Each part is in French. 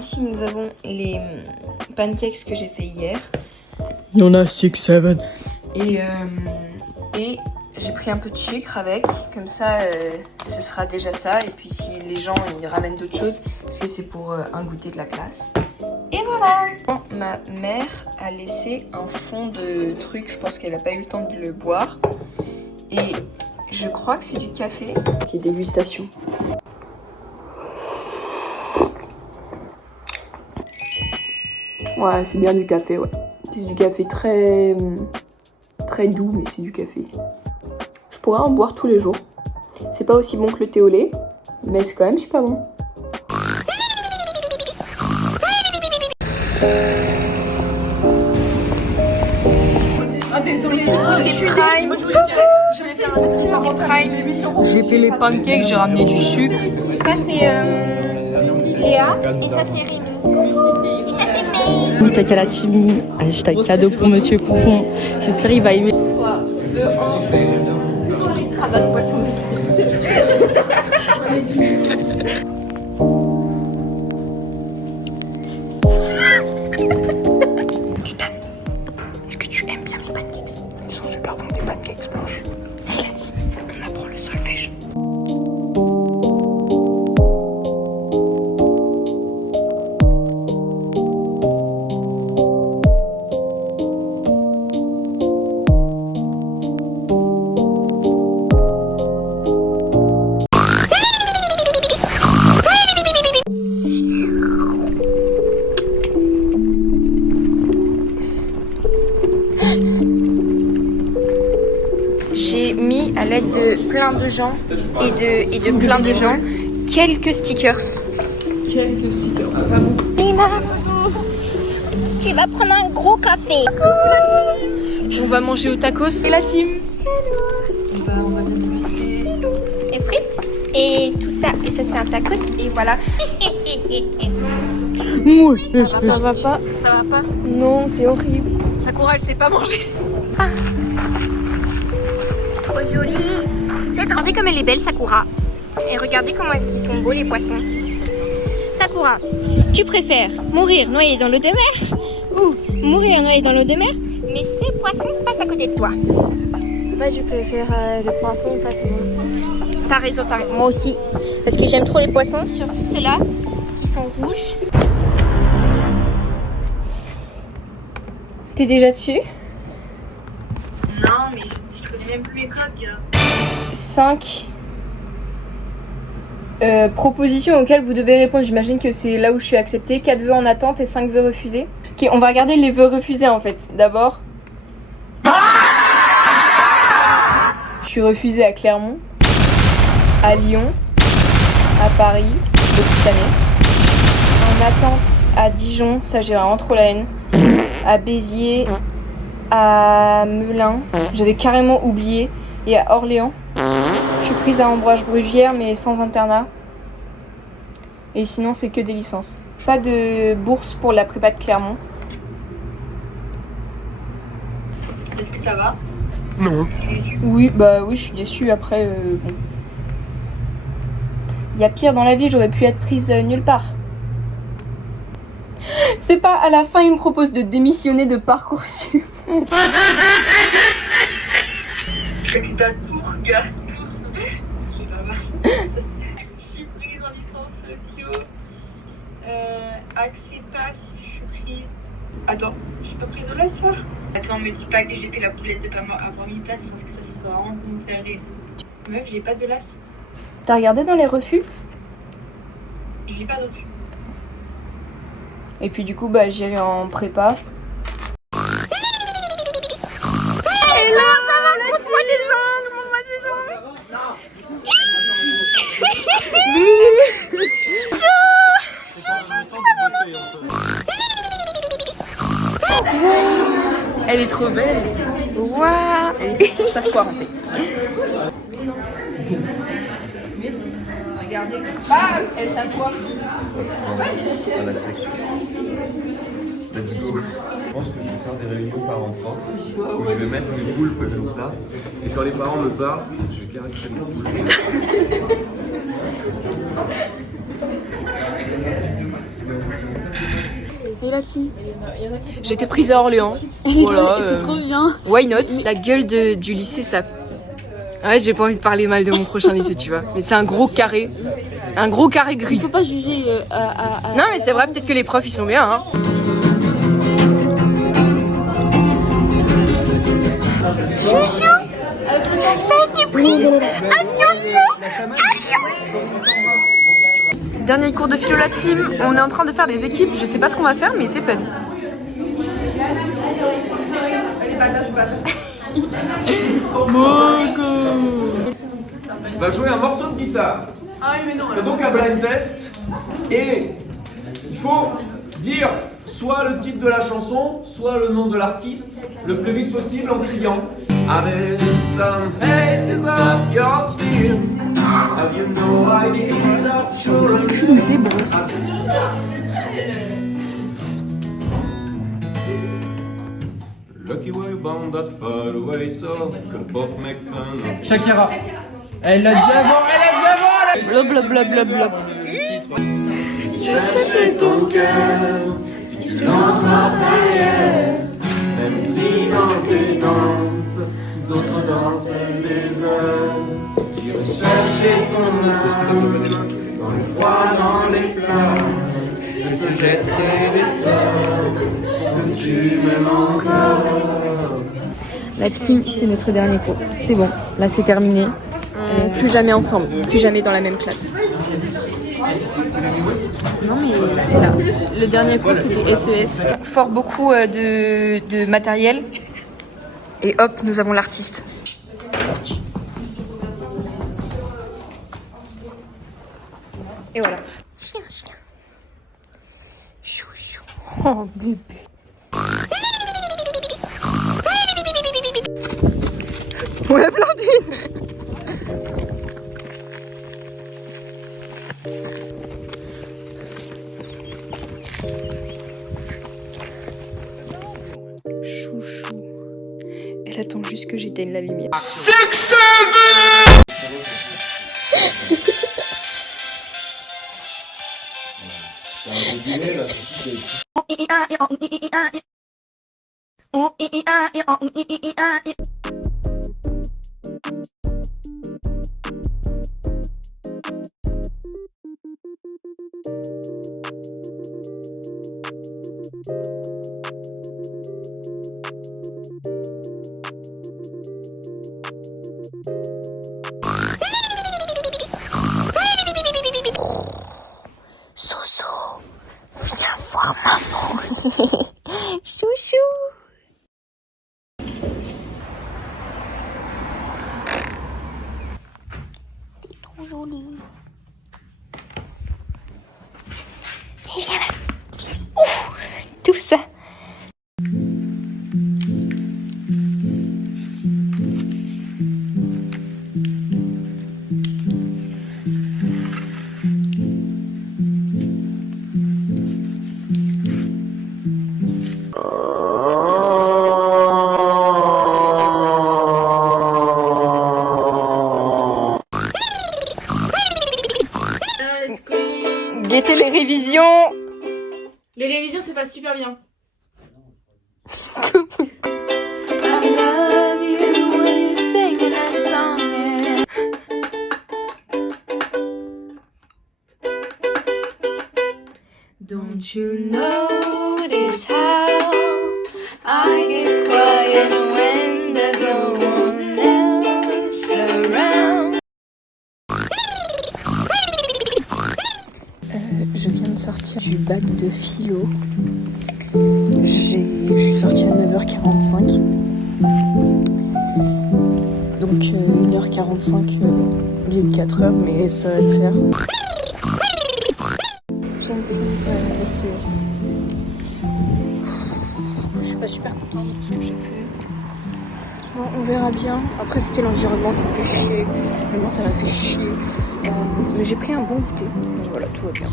Ici, nous avons les pancakes que j'ai fait hier. Il y en a 6, 7. Et j'ai pris un peu de sucre avec, comme ça ce sera déjà ça. Et puis si les gens ils ramènent d'autres choses, parce que c'est pour un goûter de la classe. Et voilà. Ma mère a laissé un fond de truc, je pense qu'elle n'a pas eu le temps de le boire. Et je crois que c'est du café. Qui est dégustation. Ouais, c'est bien du café, ouais. C'est du café très doux, mais c'est du café. Je pourrais en boire tous les jours. C'est pas aussi bon que le thé au lait, mais c'est quand même super bon. Ah désolé, je suis Prime. Je vais faire un petit Prime. J'ai fait les pancakes, j'ai ramené du sucre. Ça c'est Léa et ça c'est Rémi. Et ça c'est May. Caca la team, hashtag cadeau pour Monsieur Poupon. J'espère qu'il va aimer. 3, 2, 1. Cravate poisson aussi. Est-ce que tu aimes bien les pancakes? Ils sont super bons tes pancakes blanches. Elle a dit, on apprend le solfège. J'ai mis à l'aide de plein de gens et de plein de gens quelques stickers. quelques stickers, c'est pas bon. Tu vas prendre un gros café. On va manger au tacos. Et la team. On va bien déguster. Et frites. Et tout ça. Et ça c'est un tacos. Et voilà. Ça va pas? Ça va pas? Non, c'est horrible. Sakura, elle sait pas manger. C'est trop joli. Regardez comme elle est belle, Sakura. Et regardez comment est-ce qu'ils sont beaux les poissons. Sakura, tu préfères mourir noyé dans l'eau de mer ou mourir noyé dans l'eau de mer, mais ces poissons passent à côté de toi? Moi, je préfère le poisson parce que T'as raison, t'as raison. Moi aussi. Parce que j'aime trop les poissons, surtout ceux-là, parce qu'ils sont rouges. T'es déjà dessus? Non, mais je connais même plus les codes, gars. 5 propositions auxquelles vous devez répondre. J'imagine que c'est là où je suis acceptée. 4 vœux en attente et 5 vœux refusés. Ok, on va regarder les vœux refusés en fait. D'abord, je suis refusée à Clermont, à Lyon, à Paris, depuis cette année. En attente à Dijon, ça j'ai vraiment trop la haine. À Béziers, à Melun, j'avais carrément oublié. Et à Orléans. Je suis prise à Ambroise-Brugière mais sans internat. Et sinon c'est que des licences. Pas de bourse pour la prépa de Clermont. Est-ce que ça va? Non. Oui, bah oui, je suis déçue après. Bon. Il y a pire dans la vie, j'aurais pu être prise nulle part. C'est pas à la fin, il me propose de démissionner de Parcoursup. T'as tout, gars, tout. Je suis prise en licence sociaux. Accès pass, je suis prise. Attends, je suis pas prise au LAS là? Attends, me dis pas que j'ai fait la boulette de pas avoir mis place parce que ça c'est vraiment pour me faire rire. Meuf, j'ai pas de LAS. T'as regardé dans les refus? J'ai pas de refus. Et puis du coup, bah j'irai en prépa. Elle est trop belle. Waouh. Elle est faite pour s'asseoir en fait. Mais si, regardez. Ah, elle s'assoit. À la secte. Let's go. Je pense que je vais faire des réunions parents-prof où je vais mettre mes poulpes comme ça. Et quand les parents me parlent, je vais caresser mes poulpes. Allez la team. J'étais prise à Orléans. Voilà. C'est trop bien. Why not? La gueule du lycée, ça. Ouais, j'ai pas envie de parler mal de mon prochain lycée, tu vois. Mais c'est un gros carré. Un gros carré gris. Il faut pas juger Non, mais c'est vrai, peut-être que les profs ils sont bien, hein. Chouchou, t'as été prise à Sciences Po. Dernier cours de philo la team. On est en train de faire des équipes. Je sais pas ce qu'on va faire, mais c'est fun. On va jouer un morceau de guitare. C'est donc un blind test. Et il faut dire soit le titre de la chanson, soit le nom de l'artiste, le plus vite possible en criant. Avec some faces up your sleeve. Have you no idea that you're Lucky way bound that far away, so could both make fun. Shakira. Elle l'a dit avant, Blop blop blop blop blop. Chercher ton cœur, si tu l'emportes ailleurs, même si dans tes danses, d'autres dansent des heures. J'irai chercher ton âme, dans le froid, dans les flammes, je te jetterai des sorts, que tu m'aimes encore. La team, c'est notre dernier cours. C'est bon, là c'est terminé. Plus jamais ensemble, plus jamais dans la même classe. Non mais c'est là. Le dernier cours c'était SES. Fort beaucoup de matériel. Et hop, nous avons l'artiste. Et voilà. Chien, chien. Chouchou. Oh bébé. Ouais, Blandine. Chouchou. Elle attend juste que j'éteigne la lumière. Soso, viens voir maman. Chouchou. T'es trop jolie. Et viens là. Ouh, tout ça. Guettez les révisions. Les révisions c'est pas super bien. Don't you notice how I get quiet when there's no one else around? Je viens de sortir du bac de philo. Je suis sortie à 9h45. Donc 1h45 au lieu de 4h, mais ça va le faire. J'aime ça, SES. Je suis pas super contente de ce que j'ai fait. Bon, on verra bien. Après, c'était l'environnement, ça me fait chier. Vraiment, ça m'a fait chier. Mais j'ai pris un bon goûter. Donc voilà, tout va bien.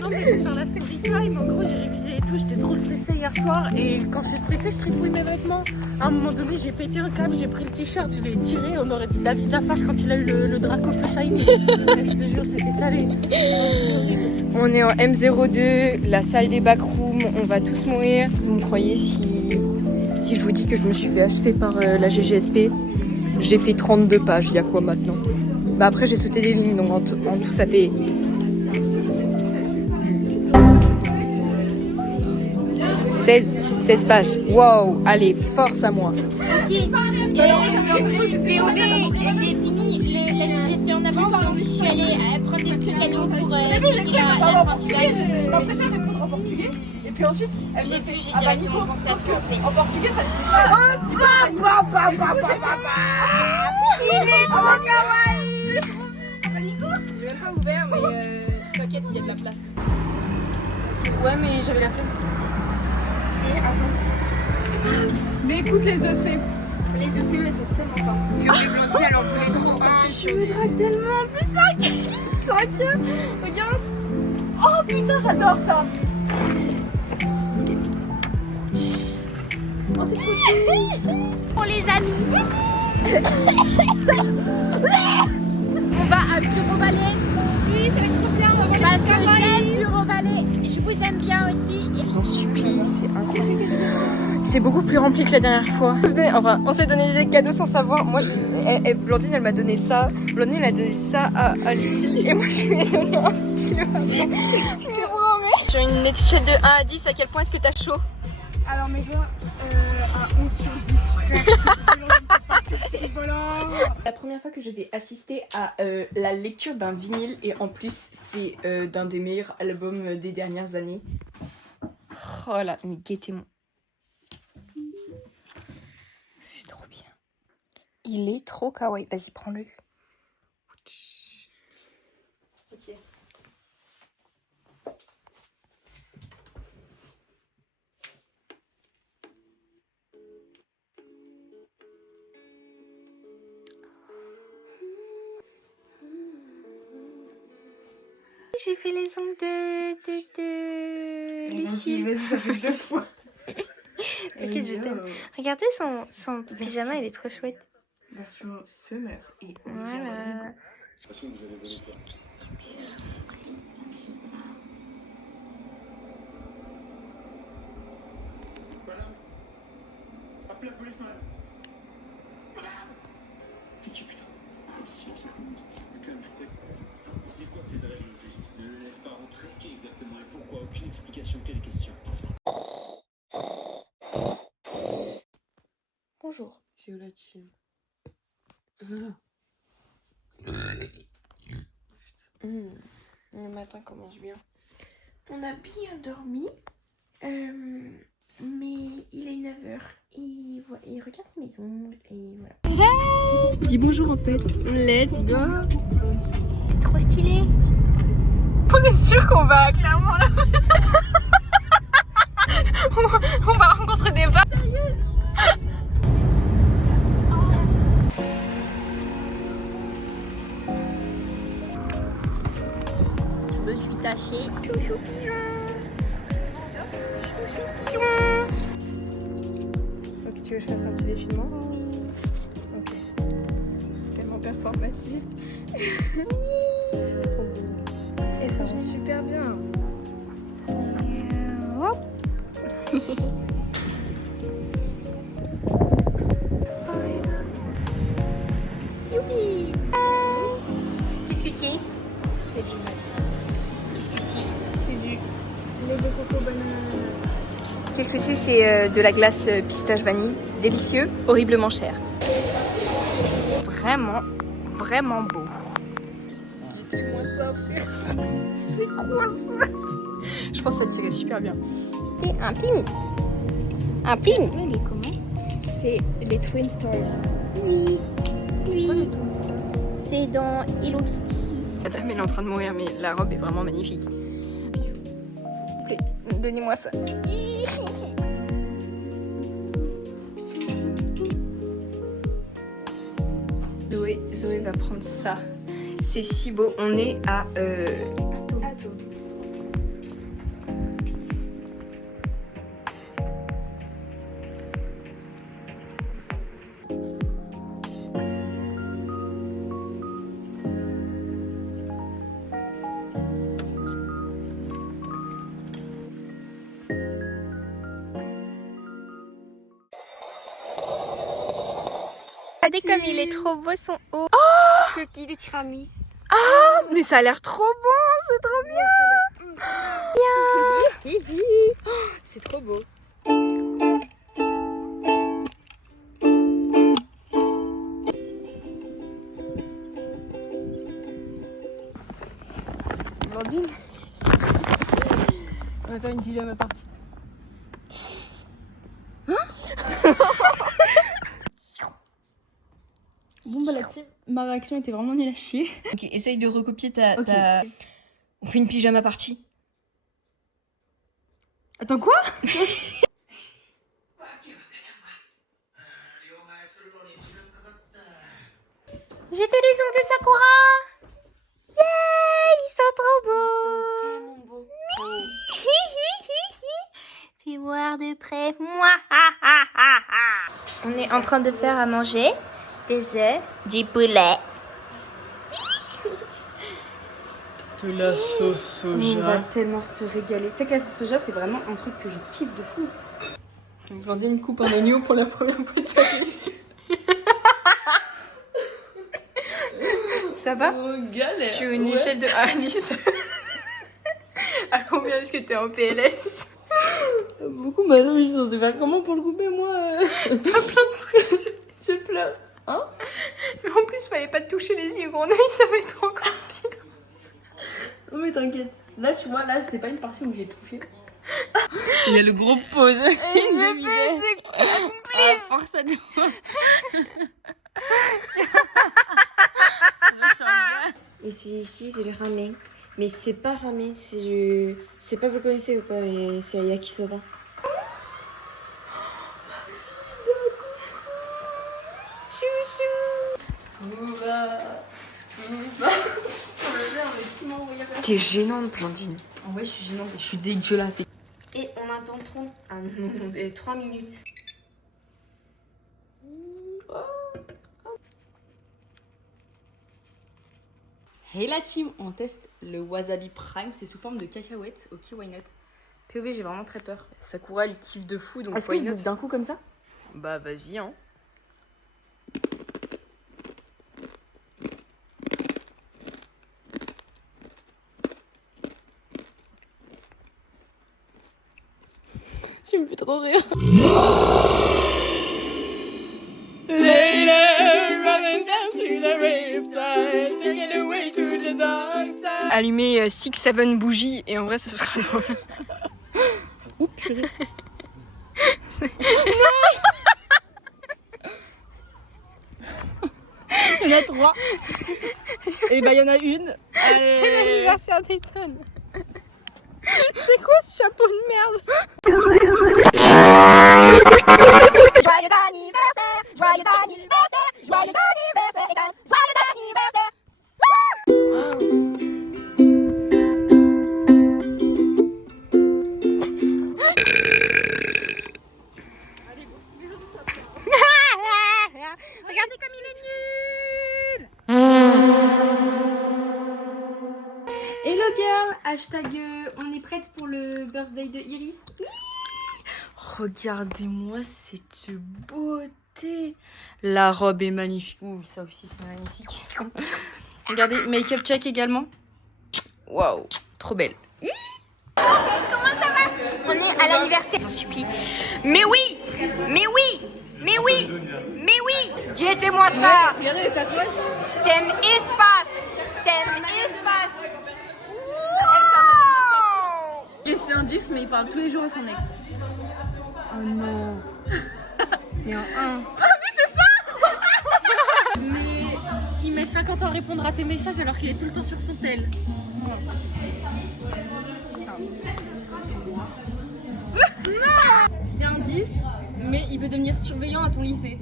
Non, mais je vais faire la story time. En gros, j'ai révisé et tout. J'étais trop stressée hier soir. et quand je suis stressée, je trifouille mes vêtements. À un moment donné, j'ai pété un câble, j'ai pris le t-shirt, je l'ai tiré. On aurait dit David Lafarge quand il a eu le Draco Shine. Je te jure, c'était salé. On est en M02, la salle des backrooms, on va tous mourir. Vous me croyez si je vous dis que je me suis fait achever par la GGSP? J'ai fait 32 pages, il y a quoi maintenant? Bah après j'ai sauté des lignes, donc en tout ça fait... 16 pages. Wow, allez, force à moi. Ok, POV, j'ai fini la GGSP en avance, donc je suis allée prendre des petits cadeaux pour fêter la fin du bac. Je m'apprêtais à répondre en portugais. Et puis ensuite, J'ai vu, j'ai directement pensé à toi en fait. en portugais, ça te disparaît. Il est trop kawaii. J'ai même pas ouvert, mais t'inquiète, il y a de la place. Ouais, mais j'avais la flemme. Et attends. Mais écoute les EC. Les ECE, elles sont tellement simples. Que Blondine, elle en voulait trop un. Je me drague tellement. En plus, 5. Regarde. Oh putain, j'adore ça. Oh, c'est trop chou. Pour les amis. On va à Bureau Vallée. Oui, ça va être trop bien. Parce que j'aime Bureau Vallée. Je vous aime bien aussi. Je vous en supplie, c'est incroyable. C'est beaucoup plus rempli que la dernière fois. Enfin, on s'est donné des cadeaux sans savoir. Moi, Blandine, elle m'a donné ça. Blandine, elle a donné ça à Lucie. Et moi, je lui ai donné un stylo. Sur une étiquette de 1 à 10, à quel point est-ce que t'as chaud? Alors mes doigts à 11 sur 10 frère. La première fois que je vais assister à la lecture d'un vinyle, et en plus, c'est d'un des meilleurs albums des dernières années. Oh là, mais guettez-moi. C'est trop bien. Il est trop kawaii. Vas-y, prends-le. Ok. J'ai fait les ongles de Lucie. Vas-y, ça fait 2 fois. Ok, je t'aime. Regardez son pyjama, il est trop chouette. Version summer. Et Voilà. Appelez la police, madame. C'est quoi cette règle juste? Ne le laisse pas rentrer. Qui exactement et pourquoi? Aucune explication. Quelle question? Bonjour. Violetine. Le matin commence bien. On a bien dormi, mais il est 9h et regarde mes ongles et voilà. Dis bonjour en fait. Let's go. C'est trop stylé. On est sûr qu'on va clairement là. on va rencontrer des vagues. Je me suis tachée. Chouchou pigeon. Ok, tu veux que je fasse un petit défilement? Ok. C'est tellement performatif. C'est trop beau. Et ça rend super bien. Et hop. Youpi. Qu'est-ce que c'est? c'est du match. Qu'est-ce que c'est? C'est du lait de coco banane ananas. Qu'est-ce que c'est? C'est de la glace pistache vanille. C'est délicieux, horriblement cher. Vraiment, vraiment beau. Mettez-moi ça, frère. C'est quoi ça? Je pense que ça te serait super bien. C'est un pins. Un pins. C'est les Twin Stars. Oui. Oui. C'est dans Hello Kitty. La dame elle est en train de mourir, mais la robe est vraiment magnifique. Donnez-moi ça. Zoé va prendre ça. C'est si beau. On est à Regardez comme il est trop beau son haut. Coquille de tiramisu. Mais ça a l'air trop bon, c'est trop bien. C'est trop beau. Blandine, on va faire une pyjama party. Bon bah la team, ma réaction était vraiment nulle à chier. Ok, essaye de recopier ta... On fait une pyjama party. Attends quoi? J'ai fait les ongles de Sakura. Yeah, ils sont trop beaux. Tellement beau. Fais voir de près. Moi. On est en train de faire à manger des œufs, du poulet. De la sauce On va soja. tellement se régaler. Tu sais que la sauce soja, c'est vraiment un truc que je kiffe de fou. Donc Blandine coupe un agneau pour la première fois de sa vie. Ça va? Sur une échelle de 1 à 10. À combien est-ce que t'es en PLS? Beaucoup, mais non, je sais pas comment pour le couper, moi. T'as plein de trucs, c'est plat. Hein? Mais en plus, fallait pas te toucher les yeux, gros œil, ça va être encore pire. Non mais t'inquiète. Là, tu vois, là, c'est pas une partie où j'ai touché. Il y a le gros pause. C'est complice. Force à toi. Et ici, c'est le ramen. Mais c'est pas ramen, c'est le... C'est pas vous connaissez ou pas, mais c'est yakisoba. T'es gênante, Blandine. En vrai, je suis gênante et je suis dégueulasse. Et on attend 3 minutes. Hey la team, on teste le wasabi prime, c'est sous forme de cacahuètes. Ok, why not? POV, j'ai vraiment très peur. Sakura, elle kiffe de fou, donc Est-ce que why je not? bouffe d'un coup comme ça? Bah vas-y, hein. Tu me fais trop rire. Allumer 6-7 bougies et en vrai ça sera drôle. Ouh purée. Il y en a 3. Et bah il y en a une. C'est l'anniversaire d'Ethan. C'est quoi ce chapeau de merde? Joyeux anniversaire, joyeux anniversaire, joyeux anniversaire, Ethan, joyeux anniversaire. Regardez comme il est nul. Hello girl, hashtag on est prête pour le birthday de Iris. Regardez-moi cette beauté. La robe est magnifique. Ouh, ça aussi c'est magnifique. Regardez, make-up check également. Waouh, trop belle. Comment ça va? On est à l'anniversaire. J'en supplie. Mais oui, mais oui, mais oui, mais oui. Dites-moi ça. Regardez le tatouage. Thème espace. Thème espace. Et c'est un 10 mais il parle tous les jours à son ex. Oh non. C'est un 1. Mais il met 50 ans à répondre à tes messages alors qu'il est tout le temps sur son tel. C'est un 10 mais il peut devenir surveillant à ton lycée.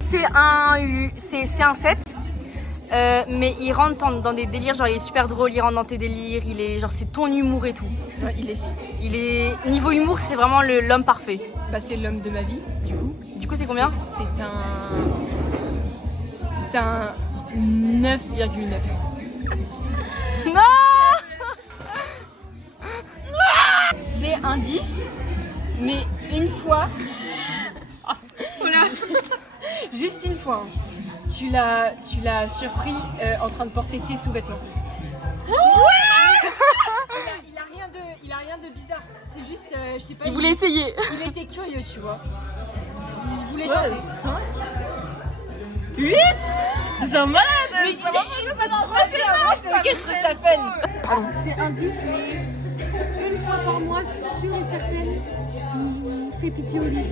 C'est un 7. Mais il rentre dans des délires, genre il est super drôle, il rentre dans tes délires, il est genre c'est ton humour et tout. Ouais, Il est niveau humour, c'est vraiment l'homme parfait. Bah, c'est l'homme de ma vie, du coup. Du coup, c'est combien? C'est un 9,9. Non. C'est un 10, mais une fois. Juste une fois. Tu l'as surpris en train de porter tes sous-vêtements. Il a rien de bizarre. C'est juste, je sais pas. Il voulait essayer. Il était curieux, tu vois. Il voulait tenter. 8 C'est un malade. Mais c'est ok, je trouve ça fun. C'est un 10, mais une fois par mois, sûre et certaine, il fait pipi au lit.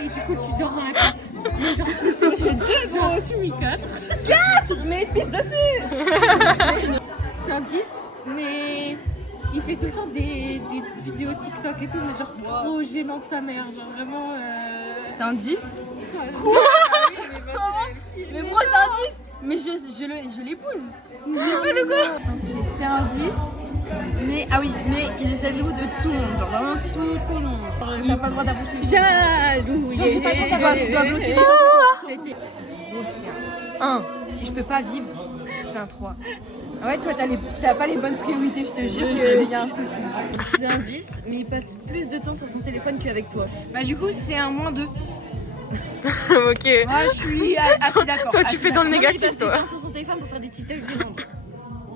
Et du coup, tu dors dans la pièce. Mais genre, tu fais 2 jours, tu mets 4. Mais pisse dessus. C'est un 10, mais il fait tout le temps des vidéos TikTok et tout, mais genre trop gênant de sa mère. Genre vraiment. C'est un 10. Quoi? Mais moi c'est un 10. Mais je l'épouse. C'est un 10. Mais ah oui, mais il est jaloux de tout le monde, genre vraiment tout le monde. Il n'a pas le droit d'approcher. Jaloux. Genre, j'ai pas le droit d'avoir, tu dois bloquer les gens. C'était Gros, c'est un 1. Si je peux pas vivre, c'est un 3. Ah ouais, toi t'as pas les bonnes priorités, je te jure qu'il y a un souci. C'est un 10, mais il passe plus de temps sur son téléphone qu'avec toi. Bah du coup c'est un -2. Ok. Ouais, je suis assez d'accord. Toi, tu fais dans le négatif, Il passe du toi. temps sur son téléphone pour faire des TikTok gênants.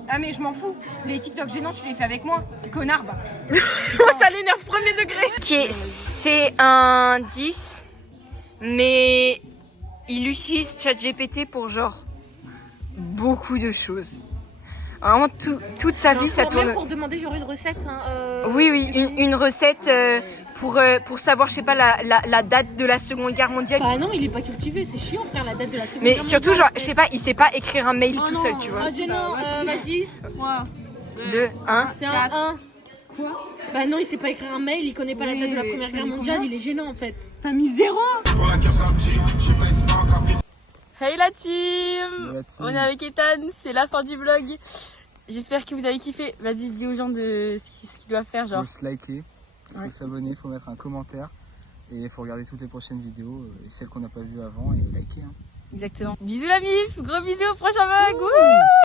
Ah mais je m'en fous. Les TikTok gênants, tu les fais avec moi. Connard, bah. Ça l'énerve premier degré. Ok, c'est un 10, mais il utilise ChatGPT pour genre beaucoup de choses. Vraiment toute sa vie, ça tourne. Même pour demander genre une recette. Hein, Oui, une recette pour savoir, je sais pas, la date de la Seconde Guerre mondiale. Bah non, il est pas cultivé, c'est chiant frère la date de la Seconde Mais Guerre surtout, mondiale. genre, je sais pas, il sait pas écrire un mail tout seul, tu vois. Ah gênant, vas-y. 2, 1. C'est un 1. Quoi? Bah non, il sait pas écrire un mail, il connaît pas la date de la Première Guerre mondiale, il est gênant en fait. T'as mis 0. Hey la team, on est avec Ethan, c'est la fin du vlog. J'espère que vous avez kiffé. Vas-y, dis aux gens de ce qu'ils doivent faire, genre. Faut se liker, faut s'abonner, faut mettre un commentaire et il faut regarder toutes les prochaines vidéos et celles qu'on n'a pas vues avant et liker. Hein. Exactement. Bisous la mif, gros bisous au prochain vlog.